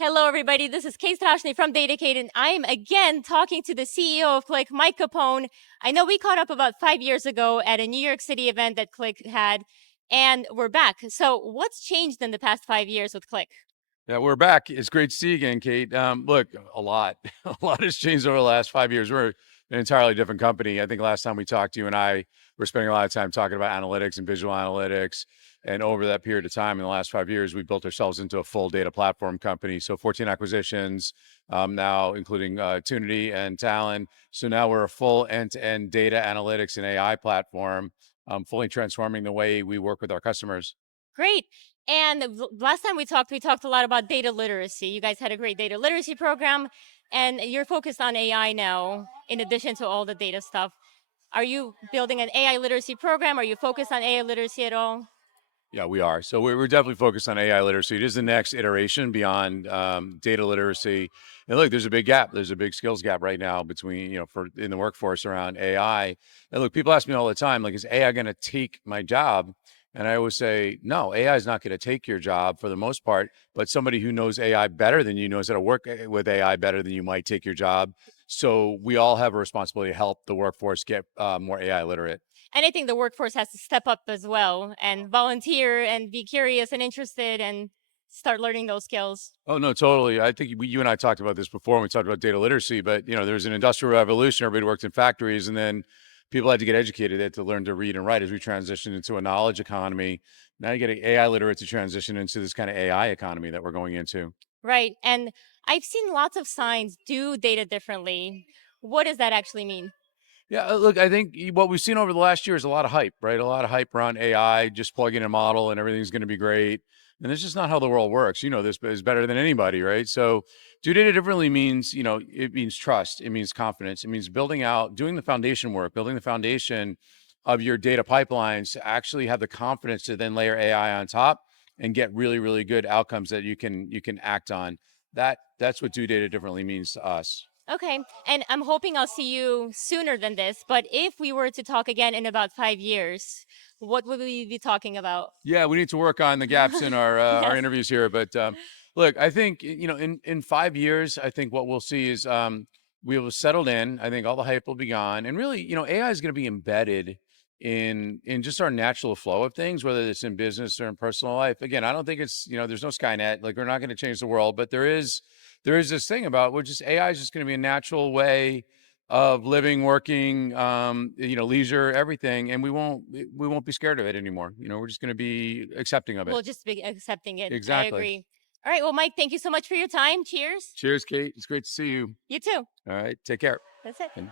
Hello, everybody. This is Kate Strashny from DATAcated, and I am again talking to the CEO of Qlik, Mike Capone. I know we caught up about 5 years ago at a New York City event that Qlik had, and we're back. So, what's changed in the past 5 years with Qlik? Yeah, we're back. It's great to see you again, Kate. Look, a lot, a lot has changed over the last 5 years. We're an entirely different company. I think last time we talked, you and I were spending a lot of time talking about analytics and visual analytics. And over that period of time, in the last 5 years, we built ourselves into a full data platform company. So 14 acquisitions, now including Tunity and Talon. So now we're a full end-to-end data analytics and AI platform, fully transforming the way we work with our customers. Great. And last time we talked a lot about data literacy. You guys had a great data literacy program, and you're focused on AI now, in addition to all the data stuff. Are you building an AI literacy program? Are you focused on AI literacy at all? Yeah, we are. So we're definitely focused on AI literacy. It is the next iteration beyond data literacy. And look, there's a big gap. There's a big skills gap right now between, for in the workforce around AI. And look, people ask me all the time, like, is AI going to take my job? And I always say, no, AI is not going to take your job for the most part, but somebody who knows AI better than you, knows how to work with AI better than you, might take your job. So we all have a responsibility to help the workforce get more AI literate. And I think the workforce has to step up as well and volunteer and be curious and interested and start learning those skills. Oh, no, totally. I think you and I talked about this before when we talked about data literacy, but there's an industrial revolution. Everybody worked in factories, and then people had to get educated. They had to learn to read and write as we transitioned into a knowledge economy. Now you get AI literate to transition into this kind of AI economy that we're going into. Right. And I've seen lots of signs do data differently. What does that actually mean? Yeah, look, I think what we've seen over the last year is a lot of hype, right? A lot of hype around AI, just plug in a model and everything's going to be great. And it's just not how the world works. You know this is better than anybody, right? So, do data differently means, it means trust, it means confidence, it means building out, doing the foundation work, building the foundation of your data pipelines to actually have the confidence to then layer AI on top and get really, really good outcomes that you can act on. That's what do data differently means to us. Okay. And I'm hoping I'll see you sooner than this. But if we were to talk again in about 5 years, what would we be talking about? Yeah, we need to work on the gaps in our Yes. interviews here. But look, I think in 5 years, I think what we'll see is we will have settled in. I think all the hype will be gone, and really, AI is going to be embedded in just our natural flow of things, whether it's in business or in personal life. Again, I don't think it's there's no Skynet. Like, we're not going to change the world, but there is this thing about which just AI is just going to be a natural way of living, working, leisure, everything, and we won't be scared of it anymore. We're just going to be accepting of it. We'll just be accepting it. I Exactly. agree. All right. Well, Mike, thank you so much for your time. Cheers. Cheers, Kate. It's great to see you. You too. All right, take care. That's it. And